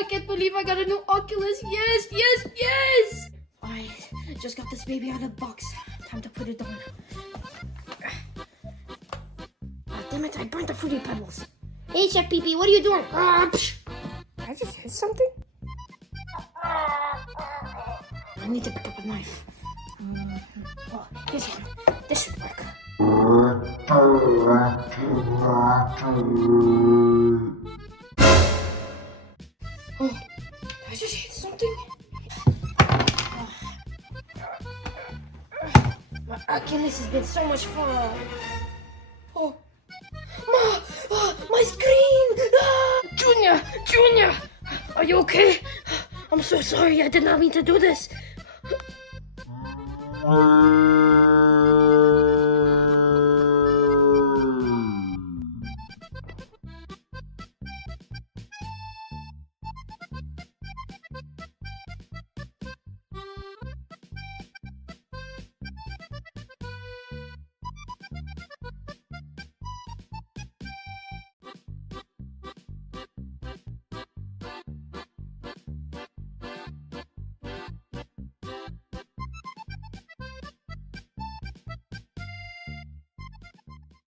I can't believe I got a new Oculus. Yes, yes, yes! I just got this baby out of the box. Time to put it on. Oh, damn it, I burnt the Fruity Pebbles. Hey, Chef Pee-Pee, what are you doing? I just hit something? I need to pick up a knife. Oh, here's one. This should work. Oh, did I just hit something? My Oculus has been so much fun. Oh, my screen! Junior, are you okay? I'm so sorry, I did not mean to do this.